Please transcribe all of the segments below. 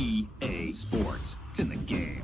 EA Sports. It's in the game.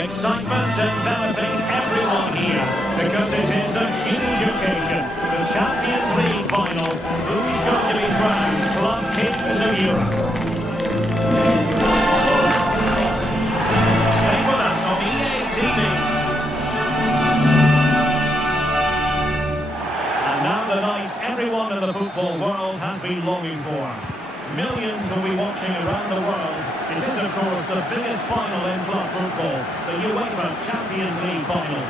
Excitement enveloping everyone here because it is a huge occasion. The Champions League final. Who's going to be crowned Club Kings of Europe? Stay with us on EA TV. And now the night everyone in the football world has been longing for. Millions will be watching around the world. It is, of course, the biggest final in club football, the UEFA Champions League final.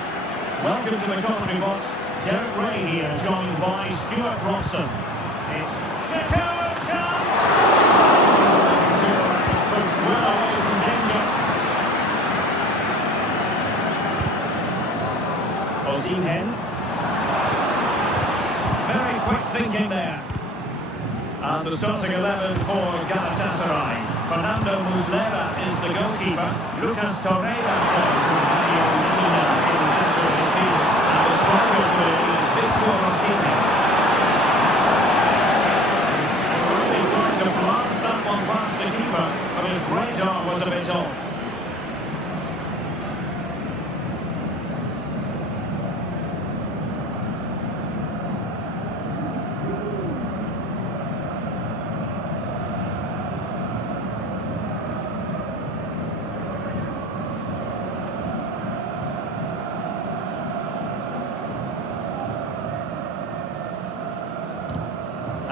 Welcome to the commentary box. Derek Ray here, joined by Stuart Robson. It's Skoru chance! It's pushed well away from danger. Osimhen. Very quick thinking there. And the starting 11 for Galatasaray. Fernando Muslera is the goalkeeper. Lucas Torreira plays with Mario Lemina in the centre of the field. And the striker today is Victor Osimhen. He tried to blast that one past the keeper, but his radar was a bit off.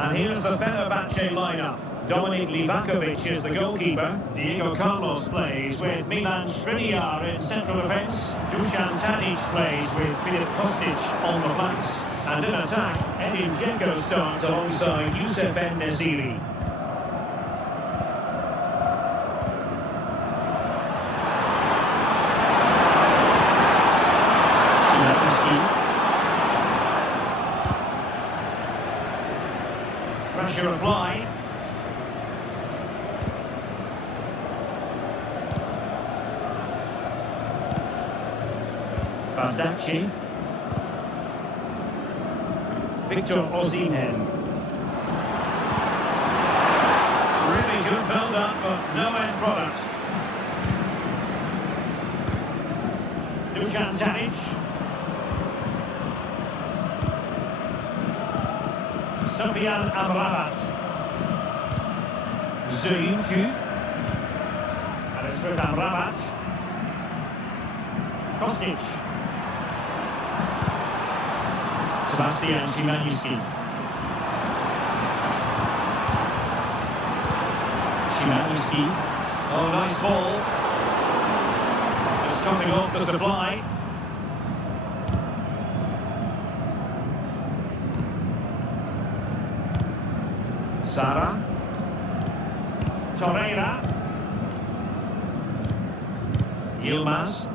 And here's the Fenerbahçe lineup. Dominik Livakovic is the goalkeeper. Diego Carlos plays with Milan Skriniar in central defence. Dusan Tadic plays with Filip Kostic on the flanks. And in attack, Edin Dzeko starts alongside Youssef En-Nesyri. Pressure applied. Bardacci. Victor Osimhen. Really good build-up, but no end product. Dusan Tadic. Sofian Amrabat. Zeyuncu. And it's with Amrabat. Kostic. Sebastian Szymanski. Szymanski. Oh, nice ball. Just cutting off the supply. Sara. Torreira. Yilmaz.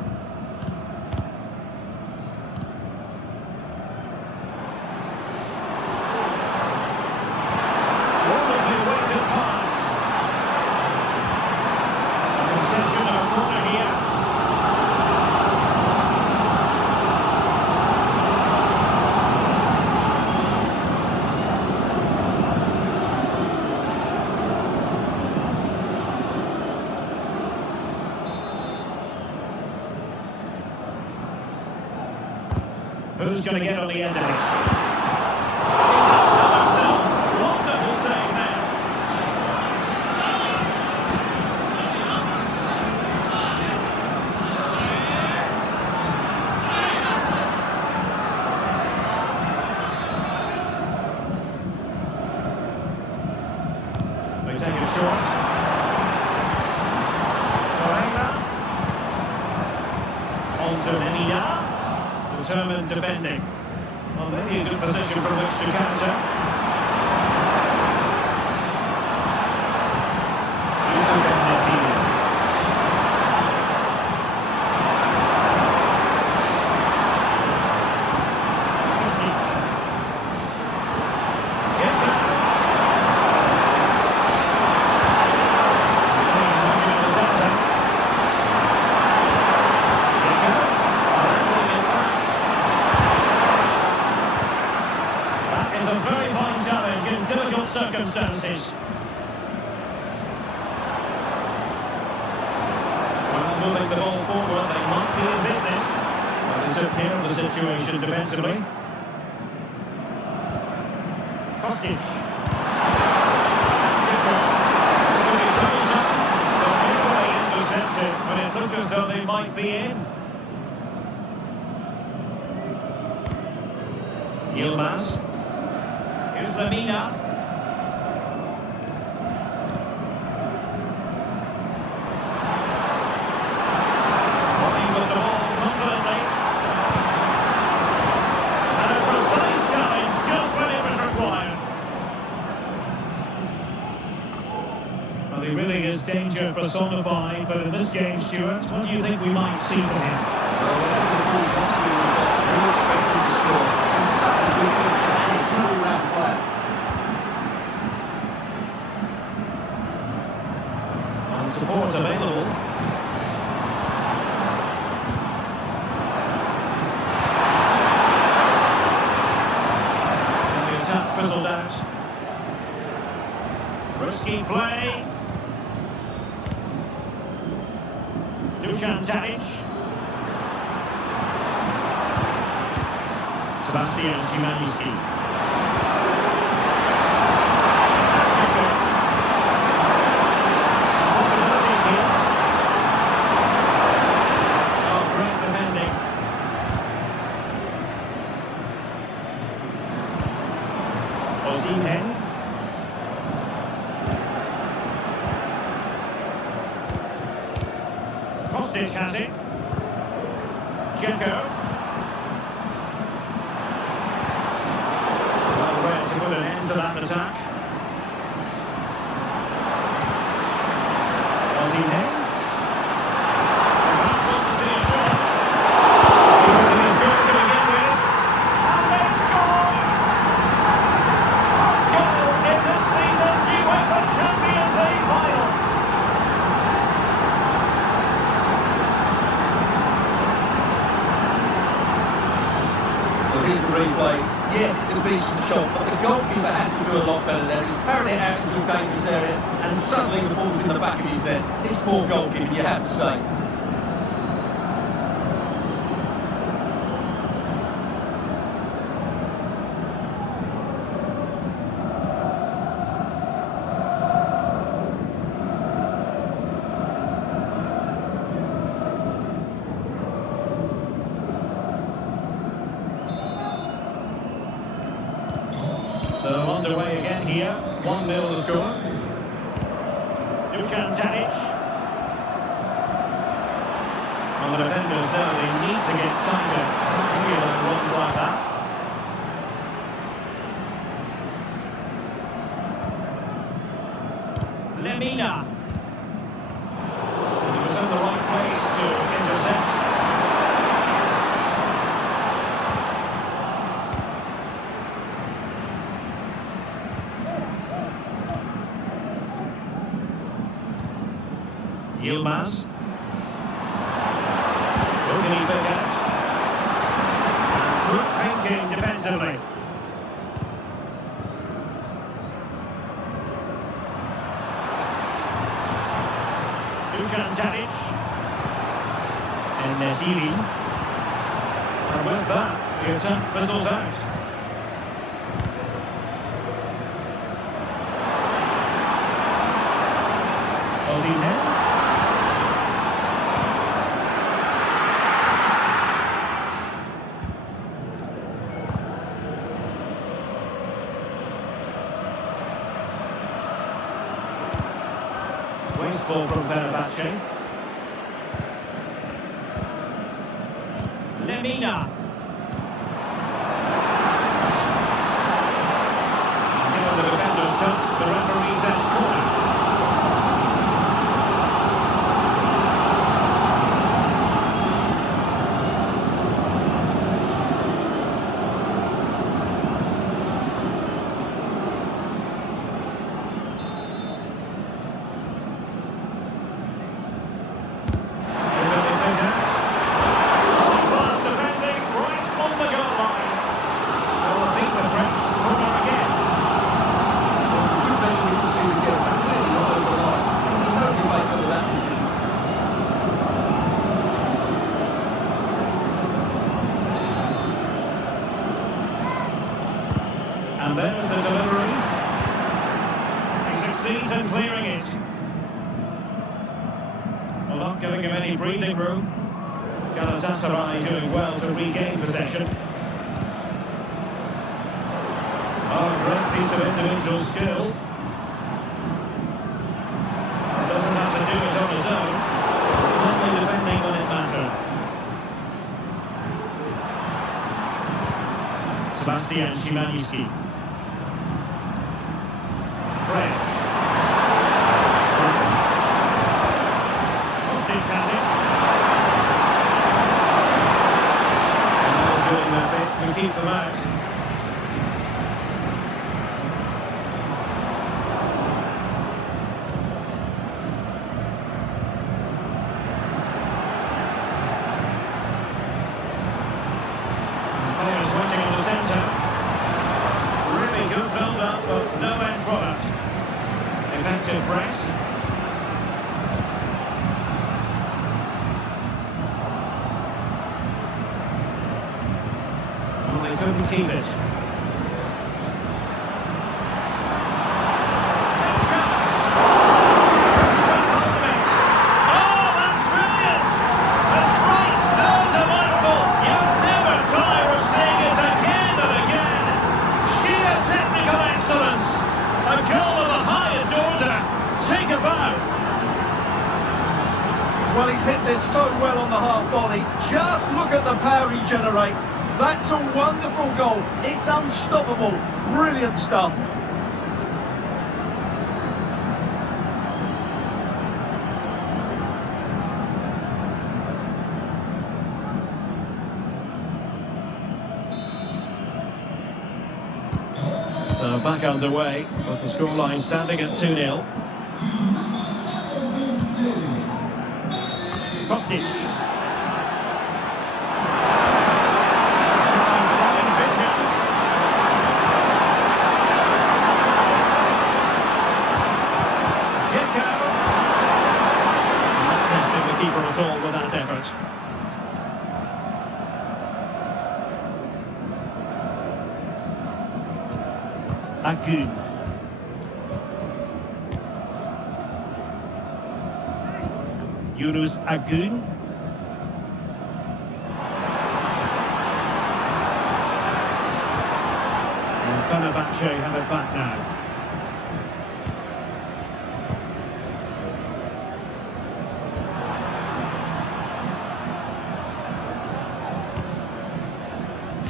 Wonderfully weighted pass. A concession of a corner here. Who's going to get on the end of this? Wonderful save there. They take it short. Torreira. On to Lemina. Determined defending. Well, maybe a good position from which to counter. Youssef En-Nesyri. Kostic. Dzeko. He's looking at the centre. Dzeko. Wrangling it back. That is a very possession defensively. Kostic. Intercepted, but it looked as though they might be in. Yilmaz. Here's Lamina. Running with the ball confidently. And a precise challenge just when it was required. Well, he really is danger personified, but in this game, Stuart, what do you think we might see from him? Well, whatever the ball comes to, we expect him to score. He's such a good and all-round player. And support available. And the attack fizzled out. Risky play. Dusan Tadic. Sebastian Szymanski. Possibilities here. Oh, great defending. Osimhen. Kostic has it. Dzeko. Well read to put an end to that attack. Osimhen. Perhaps on to see a shot. He's good to begin with. And they scored! Arsenal in this season's UEFA Champions League final. Well, here's the replay. Yes, it's a decent shot, but the goalkeeper has to do a lot better there. He's parried it out into a dangerous area, and suddenly the ball's in the back of his net. It's poor goalkeeping, you have to say. So underway again here, 1-0 the score. Dusan Tadic. Well, the defenders there, they need to get tighter. Can't on runs like that. Lemina. He was in the right place to intercept. Yilmaz. Who can he pick out? And good thinking defensively. Dusan Tadic. And Nesiri. And with that, the attack fizzles out. Osimhen. Wasteful from Fenerbahçe. Lemina. Given the defender's touch, the referee says corner. And there's the delivery. He succeeds in clearing it. Well, not giving him any breathing room. Galatasaray doing well to regain possession. Oh, great piece of individual skill. Doesn't have to do it on his own. He's only defending when it mattered. Sebastian Szymanski. Fred. Kostic has it. And they're doing their bit to keep them out. Press. Well, they couldn't keep it. Well, he's hit this so well on the half volley. Just look at the power he generates. That's a wonderful goal. It's unstoppable. Brilliant stuff. So back underway, with the scoreline standing at 2-0. Kostic. Showing fine vision. Dzeko. Not testing the keeper at all with that effort. OYUN. OYUN. And Fenerbahçe have it back now.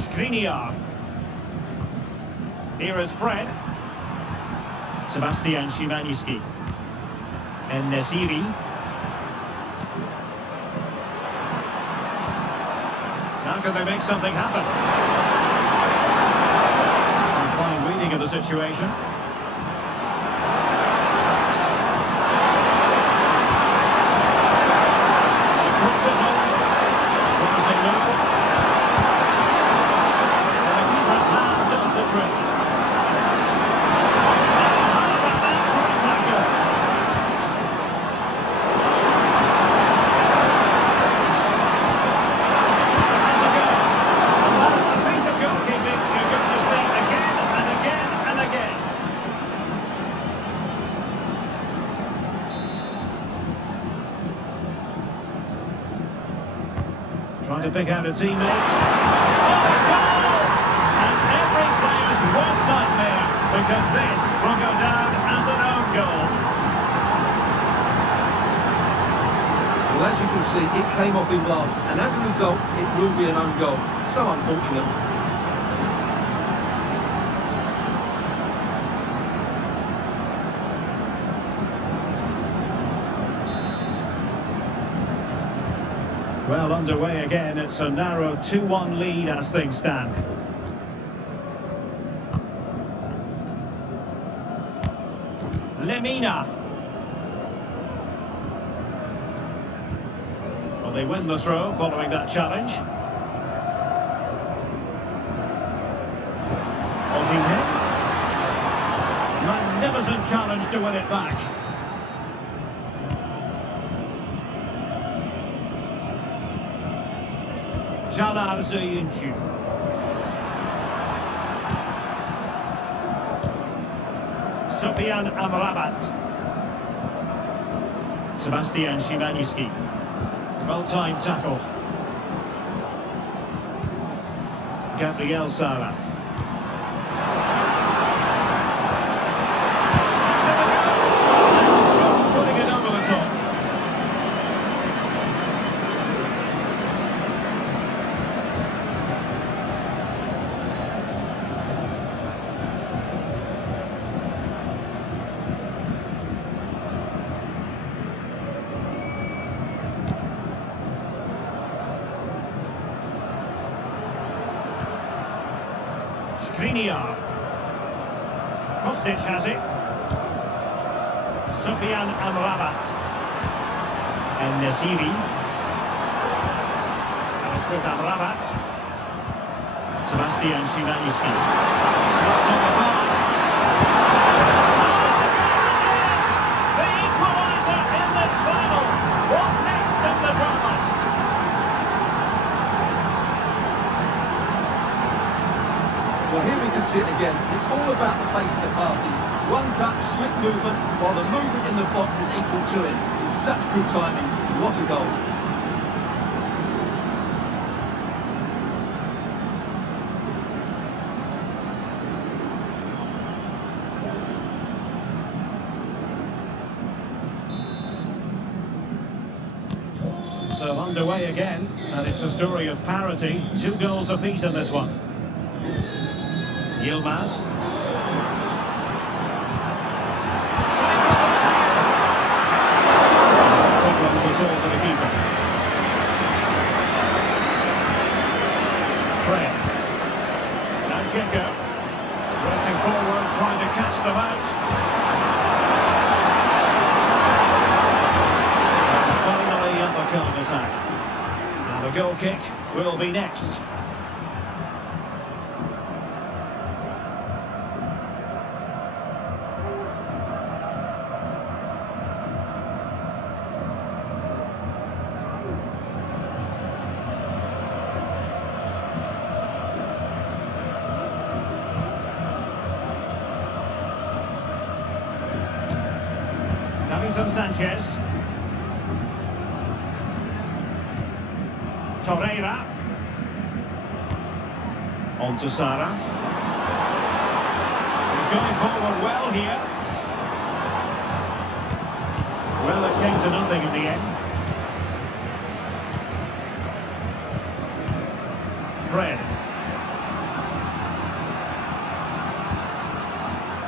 Skriniar. Here is Fred. Sebastian Szymanski. And Nesiri. How can they make something happen? A fine reading of the situation. He crosses on. Crossing now. And the keeper's hand does the trick. Trying to pick out a teammate. Oh, goal! And every player's worst nightmare, because this will go down as an own goal. Well, as you can see, it came off him last, and as a result, it will be an own goal. So unfortunate. Well, underway again. It's a narrow 2-1 lead as things stand. Lemina. Well, they win the throw following that challenge. ORJİNAL. Magnificent challenge to win it back. OYUN. Sofian Amrabat. Sebastian Szymanski. Well-timed tackle. Gabriel Sara. Putting it over the top. Skriniar. Kostic has it. Sofian Amrabat. And Nesiri. And it's with Amrabat. Sebastian Szymanski. Slots on the pass. The equaliser in this final. What next in the drama? Well, here we can see it again. It's all about the pace of the passing. One touch, slick movement, while the movement in the box is equal to it. It's such good timing. What a goal. So underway again, and it's a story of parity. 2 goals apiece in this one. Yilmaz. Problems at all for the keeper. Fred. Now Checo. Pressing forward, trying to catch them out. And finally at the cul-de-sac. And the goal kick will be next. Sanchez. Torreira. On to Sara. He's going forward well here. Well, it came to nothing in the end. Fred.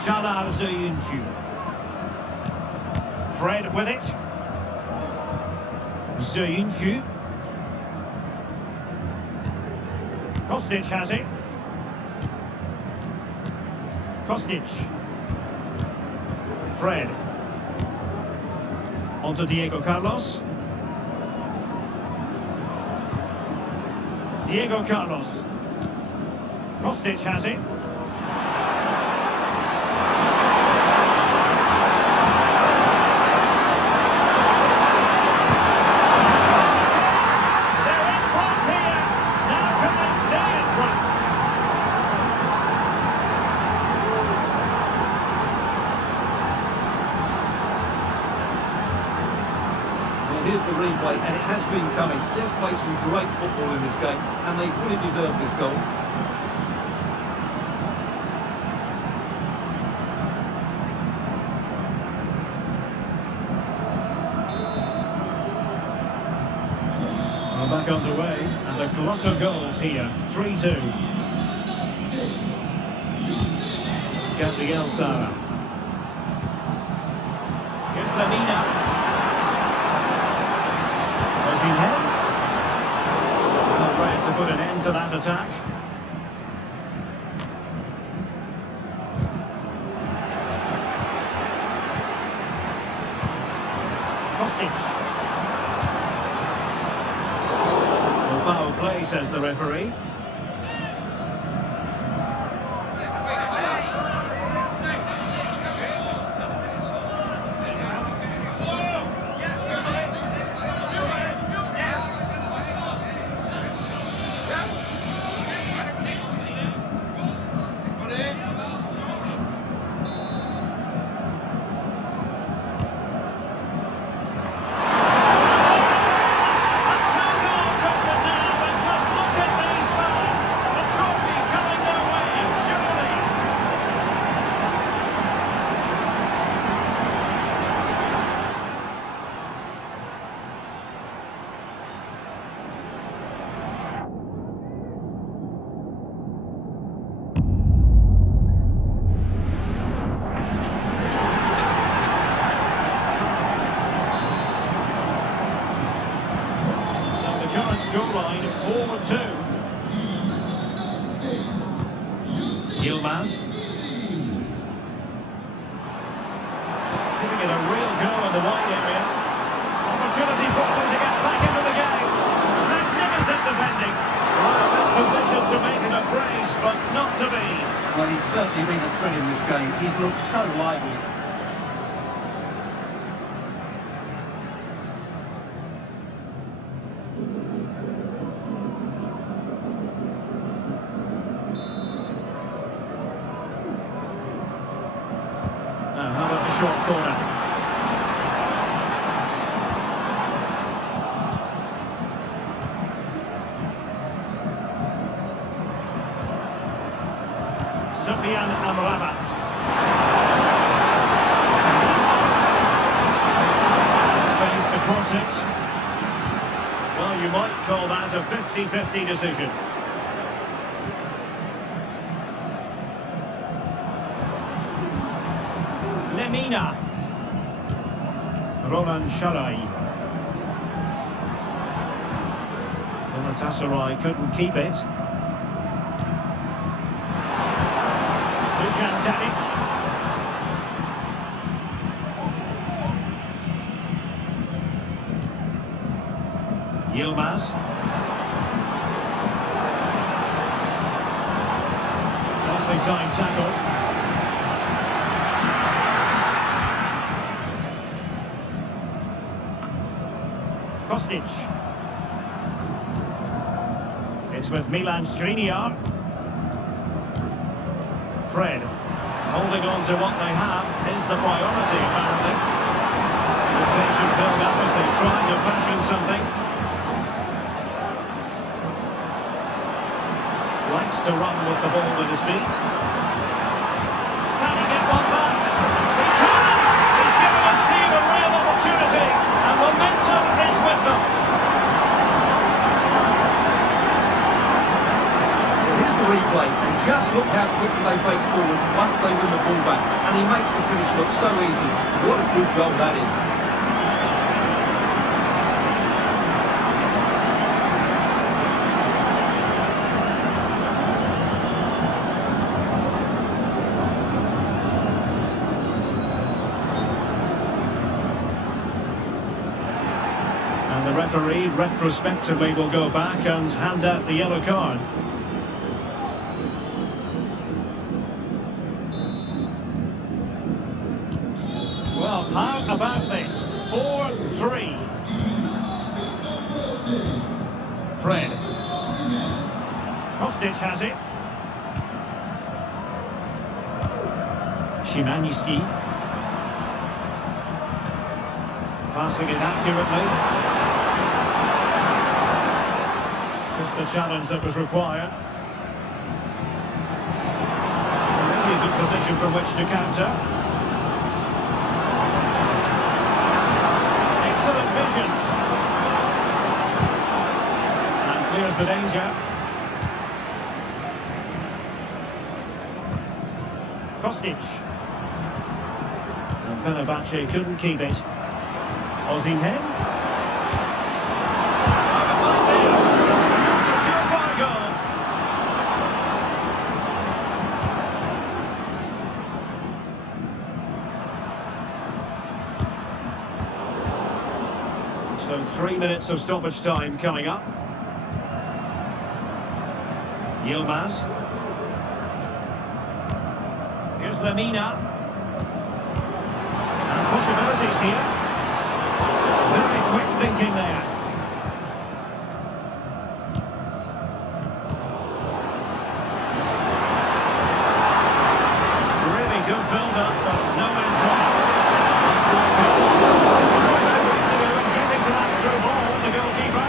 Çağlar Söyüncü. Fred with it. Söyüncü. Kostic has it. Kostic. Fred. On to Diego Carlos. Diego Carlos. Kostic has it. Here's the replay, and it has been coming. They've played some great football in this game, and they fully deserve this goal. Well, back underway, and a glut of goals here. 3-2. Gabriel Sara. Here's Lamina. To put an end to that attack. Kostic. Well, foul play, says the referee. Yilmaz. Giving it a real go in the wide area. Opportunity for them to get back into the game. Magnificent defending. Well, in position to make it a brace, but not to be. Well, he's certainly been a threat in this game. He's looked so lively. Now, how about the short corner? Sufyan Amrabat. Space to cross it. Well, you might call that a 50-50 decision. Lemina. Roland Sharai. Galatasaray couldn't keep it. Dusan Tadic. Yilmaz. Nicely timed tackle. Kostic. It's with Milan Skriniar. Fred. Holding on to what they have is the priority, apparently. The patient build up as they try to fashion something. Likes to run with the ball at his feet. Can he get one back? He can! He's given his team a real opportunity, and momentum is with them. Here's the replay, and just look how quickly they break forward once they win the ball back. And he makes the finish look so easy. What a good goal that is. And the referee retrospectively will go back and hand out the yellow card. Well, how about this? 4-3. Fred. Kostic has it. Szymański. Passing it accurately. Just the challenge that was required. Really good position from which to counter. Excellent vision. And clears the danger. Kostic. And Fenerbahçe couldn't keep it. OZİNHEN. Surefire goal. So 3 minutes of stoppage time coming up. Yilmaz. Here's Lemina. And possibilities here. Very quick thinking there. Really good build-up, but no end product. Getting to that through ball, the goalkeeper.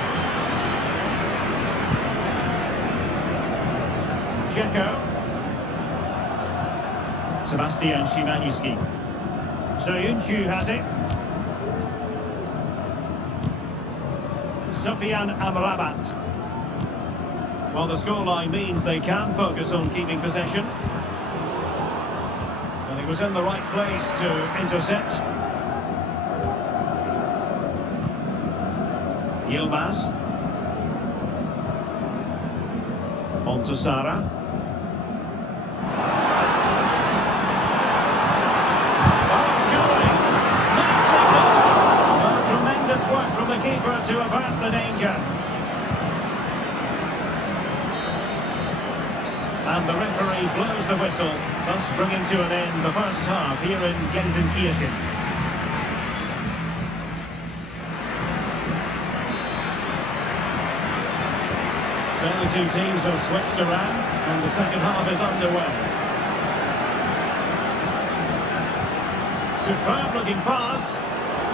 Dzeko. Sebastian Szymański. Soyuncu has it. Sufyan Amrabat. Well, the scoreline means they can focus on keeping possession. And he was in the right place to intercept. Yilmaz. On to Sara. And the referee blows the whistle, thus bringing to an end the first half here in Gelsenkirchen. So the two teams have switched around, and the second half is underway. Superb looking pass,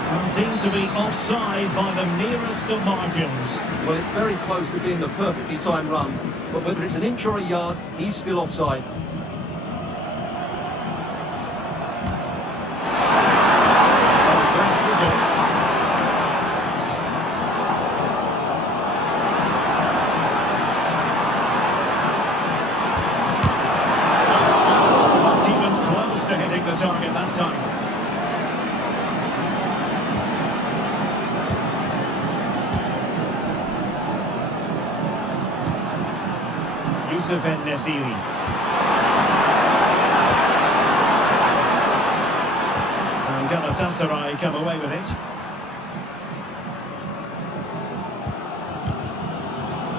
and deemed to be offside by the nearest of margins. Well, it's very close to being the perfectly timed run, but whether it's an inch or a yard, he's still offside. Not even close to hitting the target that time. Yusuf En-Nesyri. And Galatasaray come away with it.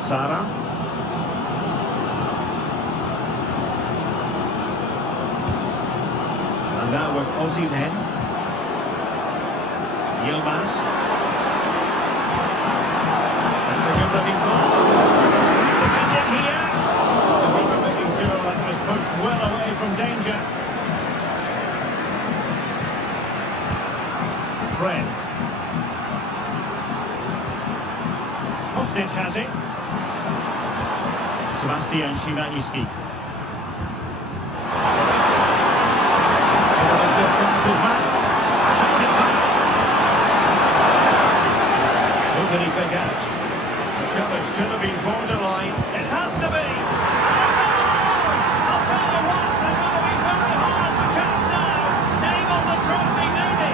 Sara. And now with OYUN. Yilmaz. That's a good looking pass. Defended here. The keeper making sure that was pushed well away from danger. Fred. Kostic has it. Sebastian Szymanski. Who can he pick out? The challenge could have been borderline. It has to be! I'll tell you what, they're going to be very hard to catch now. Name on the trophy, maybe.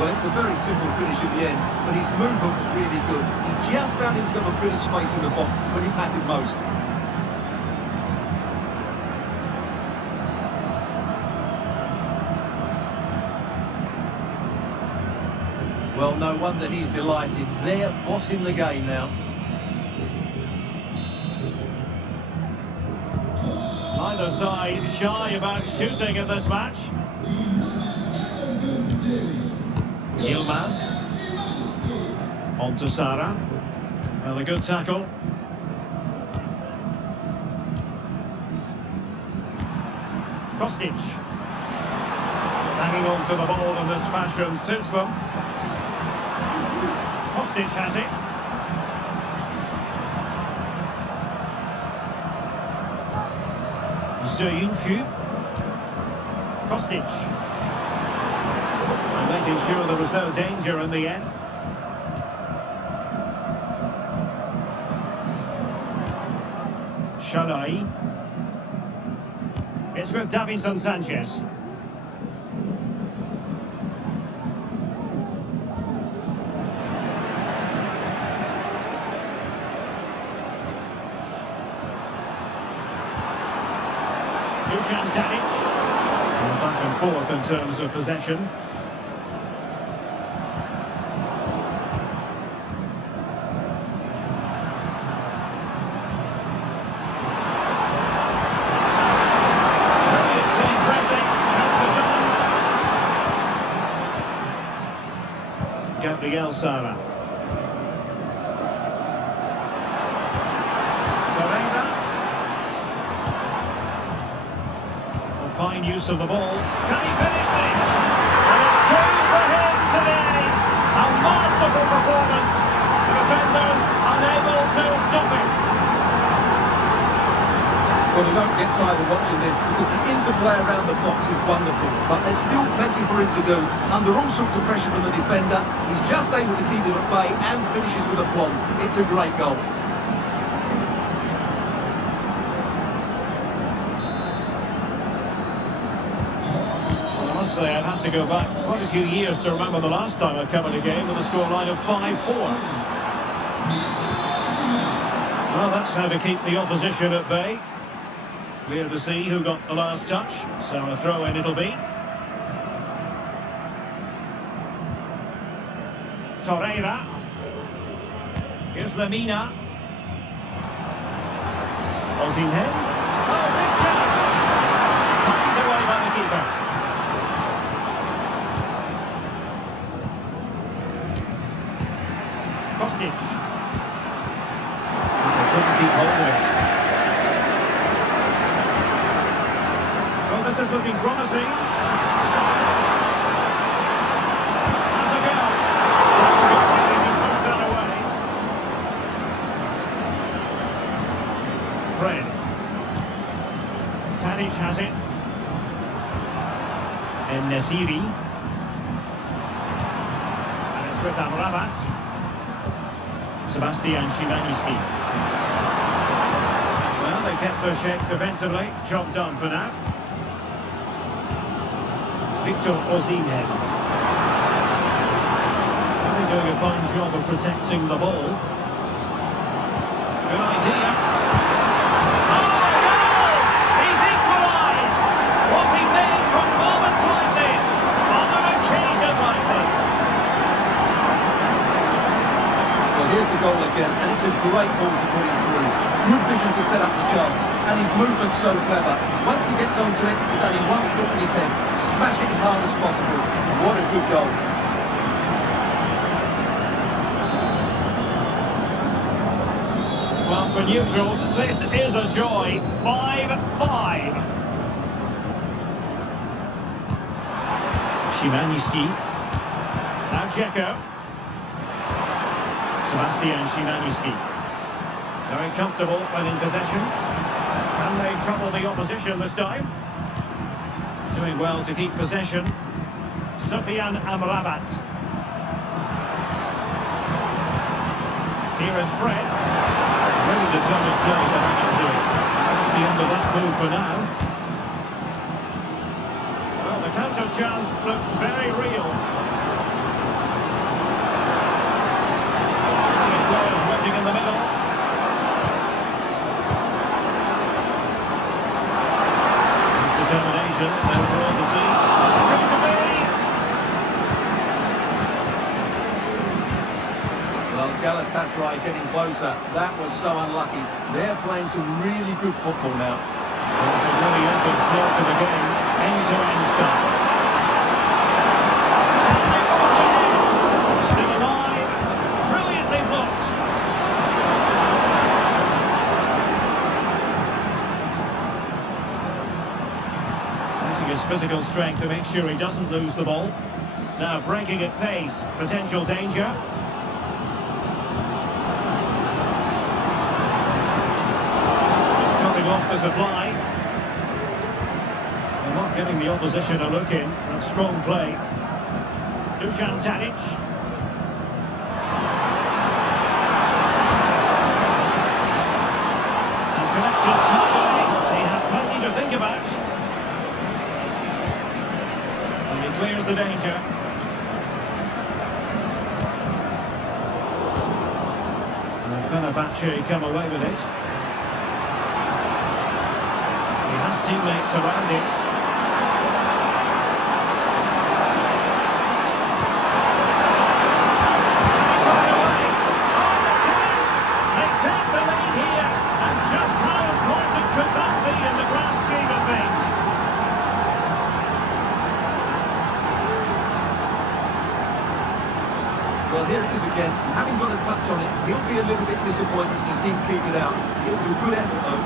Well, it's a very simple finish at the end, but his movement was really good. He just found himself a bit of space in the box when he mattered most. Well, no wonder he's delighted. They're bossing the game now. Neither side shy about shooting in this match. Yilmaz. On to Sara. Well, a good tackle. Kostic. Hanging on to the ball in this fashion suits them. Kostic has it. Söyüncü. Kostic. And making sure there was no danger in the end. Şalay. It's with Davinson Sanchez. Back and forth in terms of possession. Gabriel Sara. Fine use of the ball. Can he finish this? And it's two for him today. A masterful performance. The defenders unable to stop him. Well, you don't get tired of watching this because the interplay around the box is wonderful. But there's still plenty for him to do. Under all sorts of pressure from the defender, he's just able to keep it at bay and finishes with aplomb. It's a great goal. I'd have to go back quite a few years to remember the last time I covered a game with a scoreline of 5-4. Well, that's how to keep the opposition at bay. Clear to see who got the last touch, so a throw-in it'll be. Torreira. Here's Lamina. Osimhen. Oh, big chance! Knocked away by the keeper. Kostic. They couldn't keep hold of it. Well, this is looking promising. Has a goal. To push that away. Fred. Tadic has it. And Nasiri. And it's with Amrabat. Sebastian Szymanski. Well, they kept their shape defensively. Job done for now. Victor Osimhen. They're doing a fine job of protecting the ball. Good idea. Oh, goal! He's equalised! What's he made from moments like this? On an occasion like this? Well, here's the goal again, and it's a great ball to put him through. Good vision to set up the chance, and his movement's so clever. Once he gets onto it, there's only one foot in his head. Smash it as hard as possible. What a good goal. Well, for neutrals, this is a joy. 5-5. Szymanski. Now Dzeko. Sebastian Szymanski. Very comfortable when in possession. Can they trouble the opposition this time? Doing well to keep possession. Sofyan Amrabat. Here is Fred. Really determined play to hang on to it. That's the end of that move for now. Well, the counter chance looks very real. The players waiting in the middle. Determination, and for all to see. Going to be. Well, Galatasaray getting closer. That was so unlucky. They're playing some really good football now. There's a really open floor to the game. End-to-end stuff. Still alive. Brilliantly blocked. Using his physical strength to make sure he doesn't lose the ball. Now breaking at pace. Potential danger. Off the supply. They're not giving the opposition a look in. That's strong play. Dusan Tadic. And connected tidily. They have plenty to think about. And he clears the danger. And Fenerbahçe come away with it. Teammates around him. They take the lead here, and just how important could that be in the grand scheme of things? Well, here it is again. Having got a touch on it, he'll be a little bit disappointed he didn't keep it out. It was a good effort though.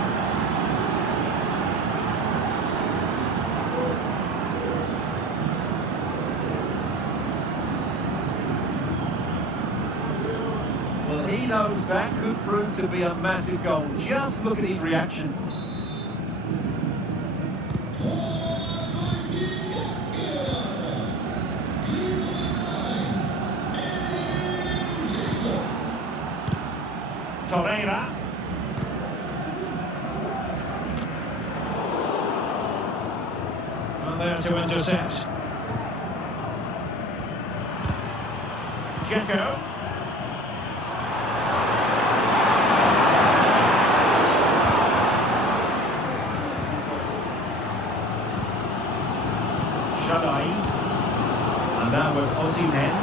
He knows that could prove to be a massive goal. Just look at his reaction. Torreira. And there to intercept. Dzeko. And now with Osimhen.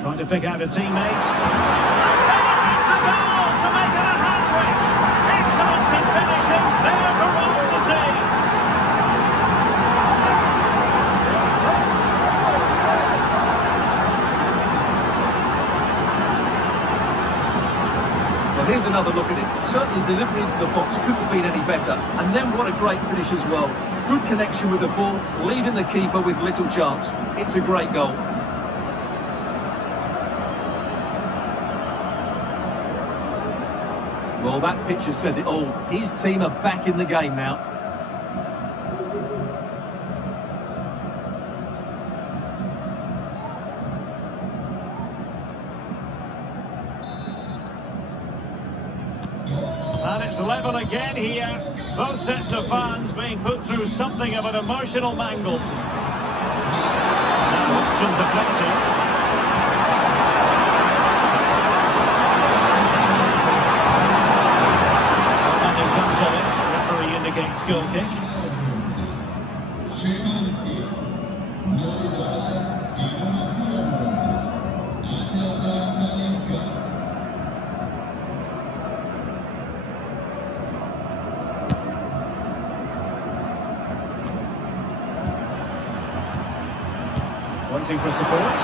Trying to pick out a teammate. It's the goal to make it a hat-trick. Excellence in finishing. There for all to see. Well, here's another look at it. Certainly delivery into the box couldn't have been any better. And then what a great finish as well. Good connection with the ball, leaving the keeper with little chance. It's a great goal. Well, that picture says it all. His team are back in the game now. And it's level again here. Both sets of fans being put through something of an emotional mangle. Now options are plenty. Nothing comes of it. Referee indicates goal kick. Waiting for support.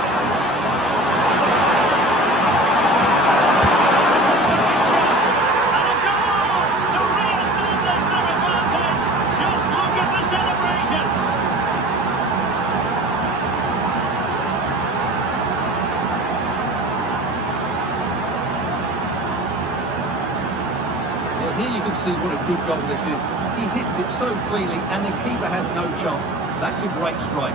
And a goal to re-establish their advantage. Just look at the celebrations. Well, here you can see what a good goal this is. He hits it so cleanly and the keeper has no chance. That's a great strike.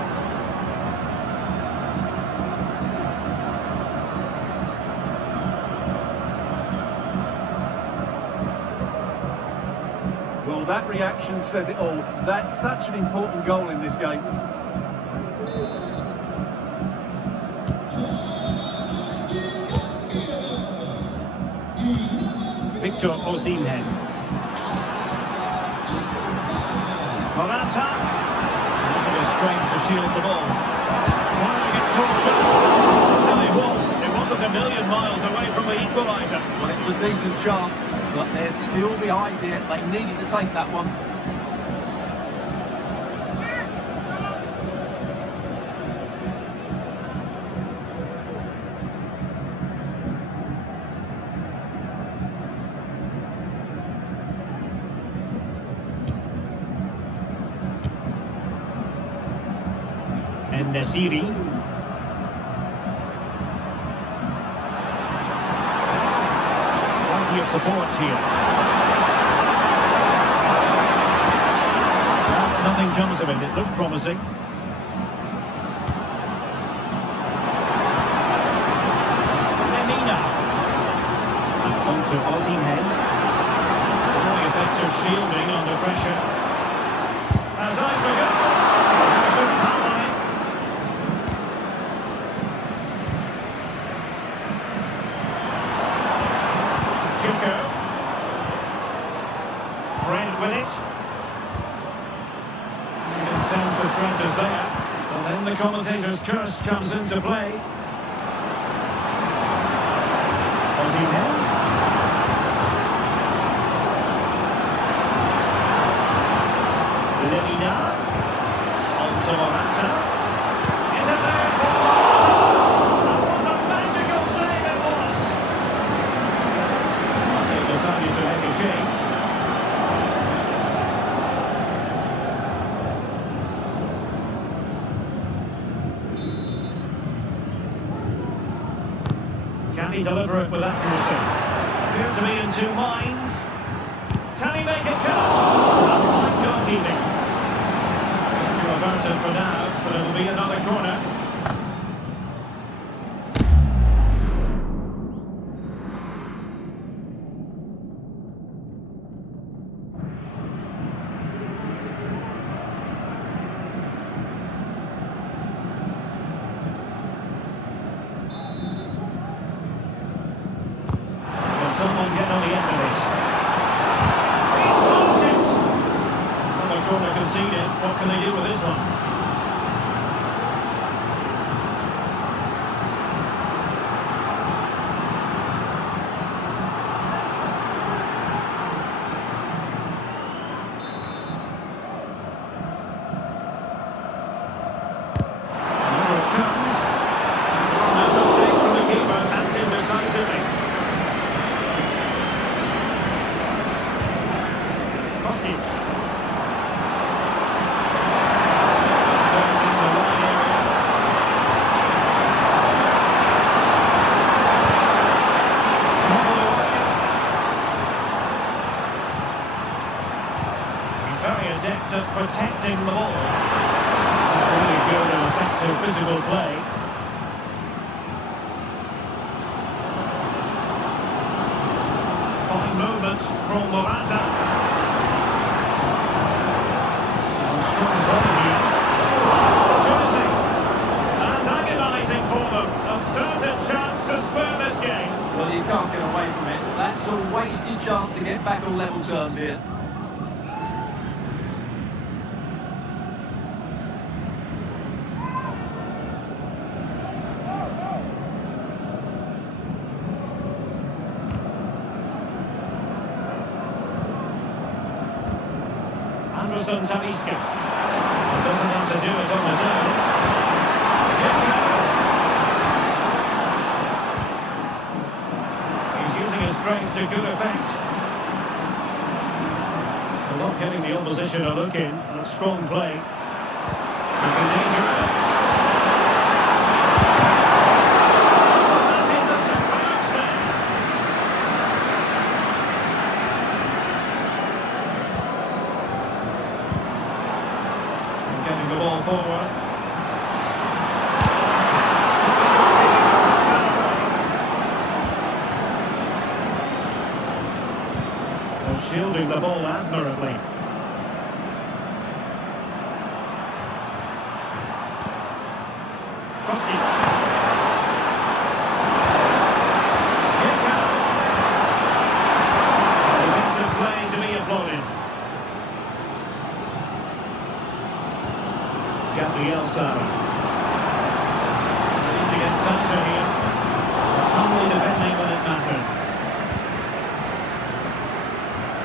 Well, that reaction says it all. That's such an important goal in this game. Victor Osimhen. Morata. Using his strength to shield the ball. Firing it towards the ball. I'll tell you what, it wasn't a million miles away from the equaliser. Well, it was a decent chance, but they're still behind here. They needed to take that one. And Nasiri. Plenty of support here. Well, nothing comes of it. It looked promising. Lemina. And on to Osimhen. Very effective shielding under pressure. As eyes we go. Good power. Friend with it. You can sense the threat is there. And then the commentator's curse comes into play. Osimhen. Lemina. On to Morata. Is it there? That was a magical save it was. They decided to make a change. Can he deliver it with accuracy? Appears to be in two minds. Can he make it count? A fine goalkeeping. To avert it for now, but it'll be another corner. Someone get on the end of this. He's blocked it! Another corner conceded. What can they do with this one? possessing the ball. That's really good and effective physical play. Fine movement from Morata. Strong ball here. Opportunity. And agonising for them. A certain chance to spur this game. Well, you can't get away from it. That's a wasted chance to get back on level terms here. Anderson Talisca. Doesn't have to do it on his own. He's using his strength to good effect. They're not getting the opposition a look in. That's strong play. Looking dangerous. That is a superb save. Getting the ball forward. They're shielding the ball admirably. Kostic. Dzeko. Defensive play to be applauded. Gabriel Sara. They need to get tighter here. Humble defending when it mattered.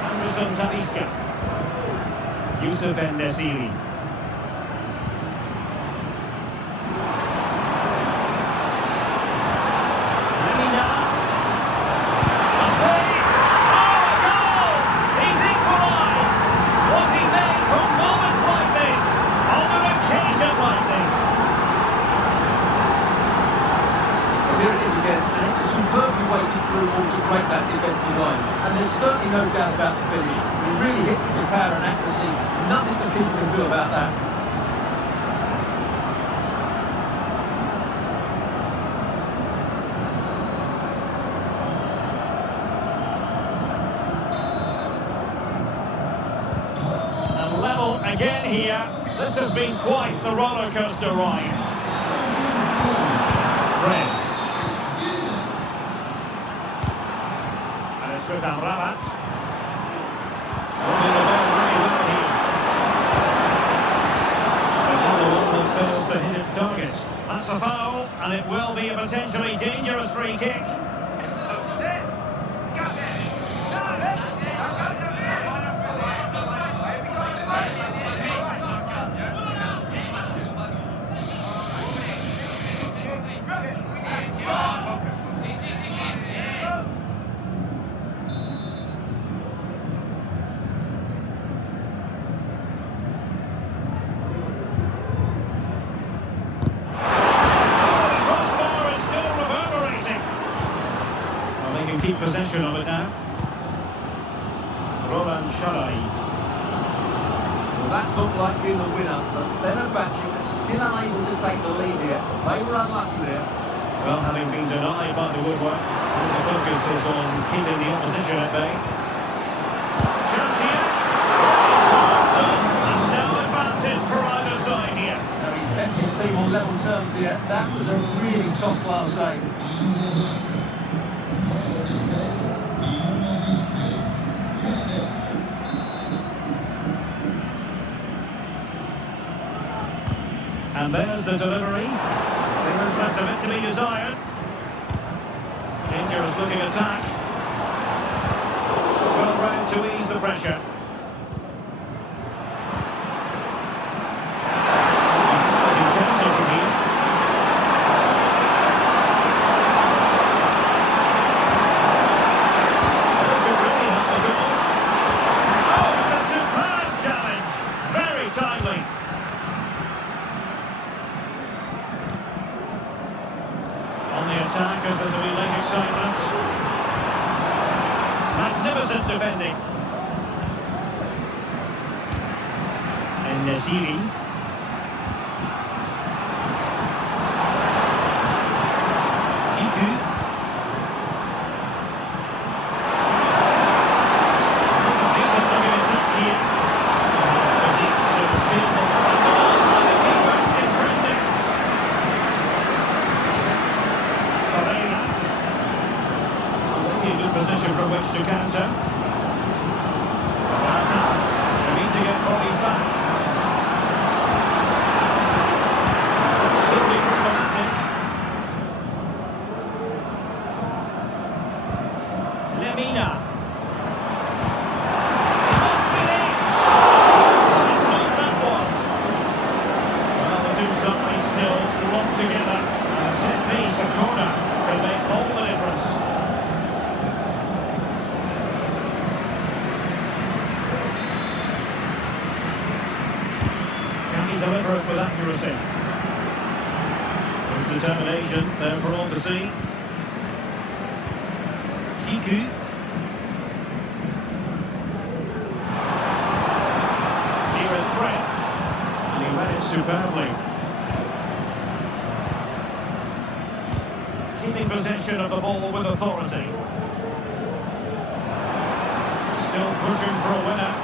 Anderson Talisca. Yusuf Endesiri. Lemina. A save. Oh, a goal! He's equalised. Was he made from moments like this? On an occasion like this. Well, here it is again, and it's a superbly weighted through ball to break that defensive line. And there's certainly no doubt about the finish. He really hits it with power and accuracy. Nothing the keeper can do about that. And level again here. This has been quite the roller coaster ride. Fred. And it's with Amrabat. Holding the ball really well here. Another one that fails to hit its target. That's a foul, and it will be a potentially dangerous free kick. Keep possession of it now. Roland Sharai. Well, that looked like being the winner, but Fenerbahçe was still unable to take the lead here. They were unlucky there. Well, having been denied by the woodwork, the focus is on keeping the opposition at bay. Chance here. And no advantage for either side here. Now he's kept his team on level terms here. That was a really top-class save. And there's the delivery. There's left a bit to be desired. Dangerous looking attack. Well round to ease the pressure. Attackers that will be laying excitement. Magnificent defending. And Nesiri. Şiku. Decent looking attack here. Impressive. Pereira. In good position from which to counter. They need to get bodies back. Simply problematic. Lemina. It must be this. That's what that was. Well, the two sides still locked together. And a set piece, a corner, can make all the difference. Deliver it with accuracy. With determination there for all to see. Şiku. Here is Fred. And he read it superbly. Keeping possession of the ball with authority. Still pushing for a winner.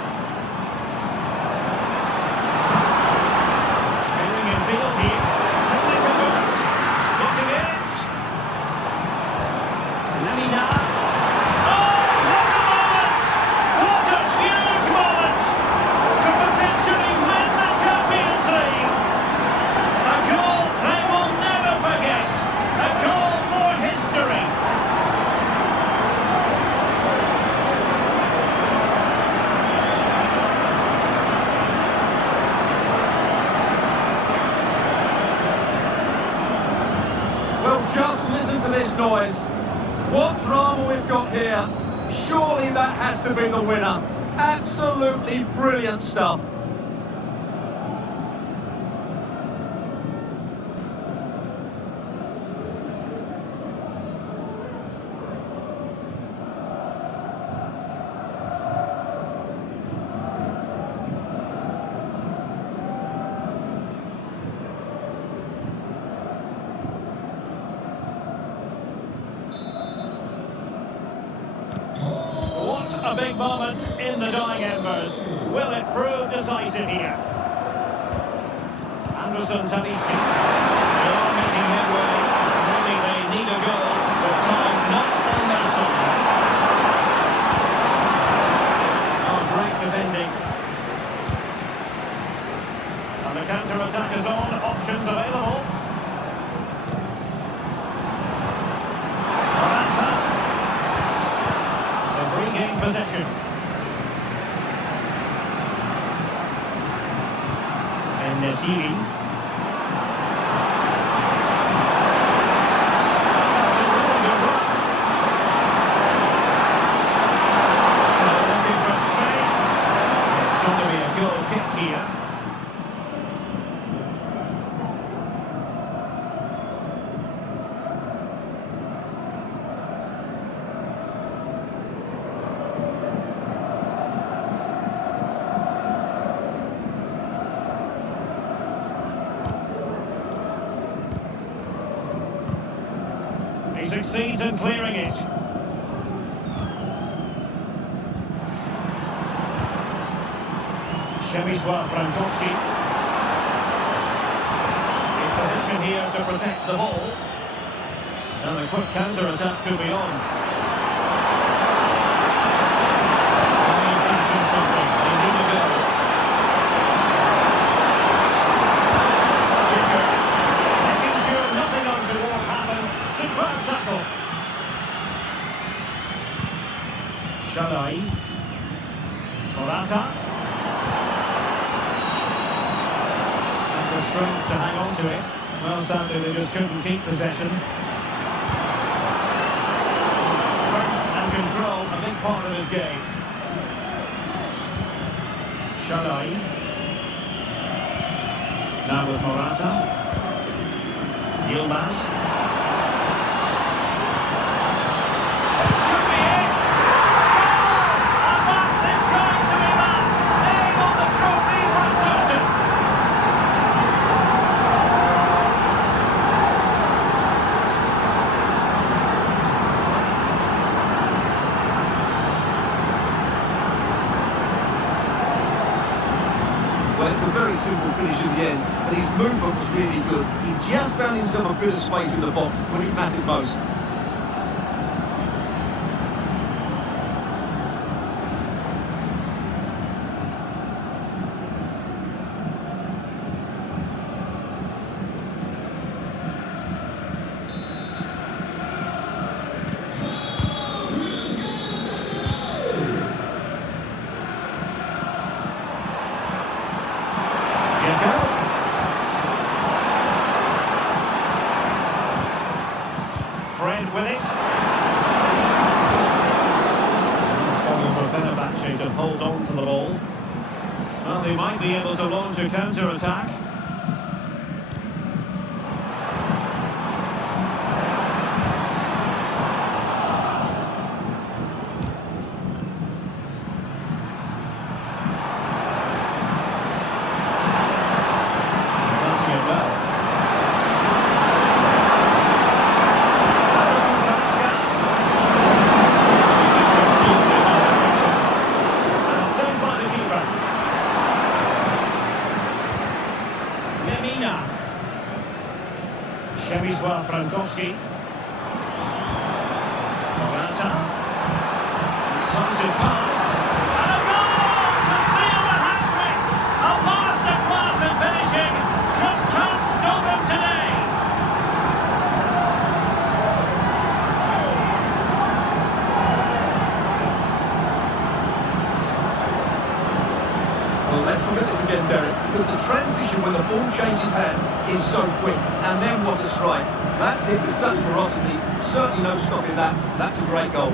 Just listen to this noise. What drama we've got here. Surely that has to be the winner. Absolutely brilliant stuff. A big moment in the dying embers. Will it prove decisive here? Anderson Talisca. They are making headway. Really, they need a goal, but time not on their side. Oh, great defending. And the counter-attack is on. Options available. Regain possession. And Nesiri. Looking for space. It's going to be a goal kick here. He succeeds in clearing it. Przemysław Frankowski. In position here to protect the ball. And a quick counter-attack could be on. Something. They need a goal. Making sure nothing untoward happened. Superb tackle. Shadai. Morata. That's the strength to hang on to it. Well, sadly, they just couldn't keep possession. Strength and control, a big part of his game. Shadai. Now with Morata. Yilmaz. This could be it! And that is going to be that! Name on the trophy for certain! simple finish in the end, but his movement was really good. He just found himself a bit of space in the box when it mattered most. With it. Struggle for Fenerbahçe to hold on to the ball. Well, they might be able to launch a counter-attack. Frankowski. Morata. Decisive pass. And a goal to seal the hat-trick. A masterclass in finishing. Just can't stop him today. Well, let's look at this again, Derek, because the transition when the ball changes hands is so quick. And then what a strike. That's it with such ferocity. Certainly no stopping that. That's a great goal.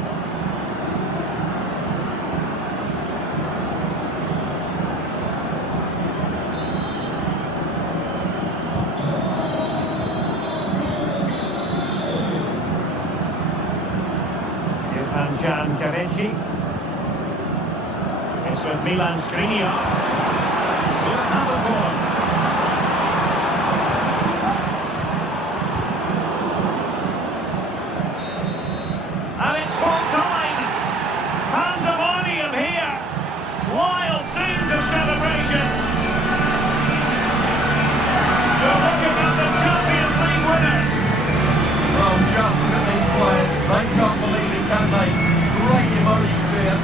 It's with Milan Skriniar. Good handle for him. And it's full time. Pandemonium here. Wild scenes of celebration. You're looking at the Champions League winners. Well, just look at these players. They can't believe it, can they? Great emotions here.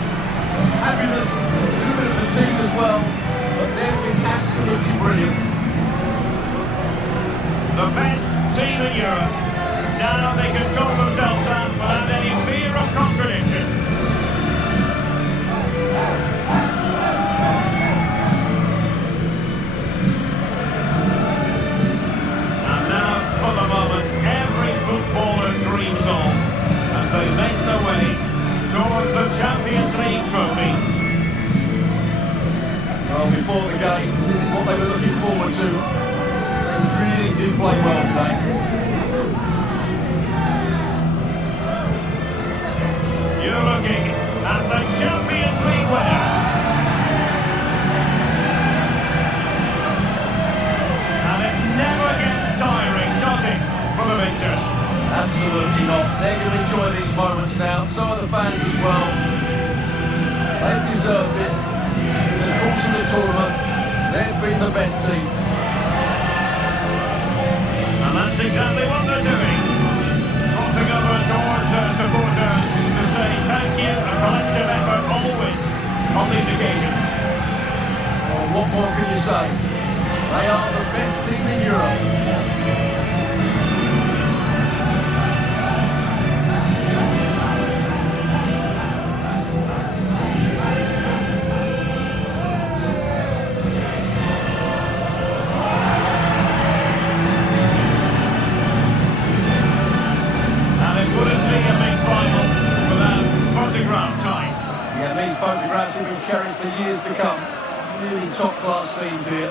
Happiness, a little bit of fatigue as well, but they've been absolutely brilliant. The best team in Europe. Now they can call themselves that without any fear of contradiction. And now, for the moment, every footballer dreams on as they make their way towards the Champions League trophy. Well, before the game, this is what they were looking forward to. They really did play well today. You're looking at the Champions League winners. And it never gets tiring, does it, for the victors? Absolutely not. They're going to enjoy these moments now. So are the fans as well. They've deserved it. In the course of the tournament, they've been the best team. And that's exactly what they're doing. Crossing over towards supporters to say thank you, a collective effort always on these occasions. Well, what more can you say? They are the best team in Europe. Photographs will be cherished for years to come. Really top-class scenes here.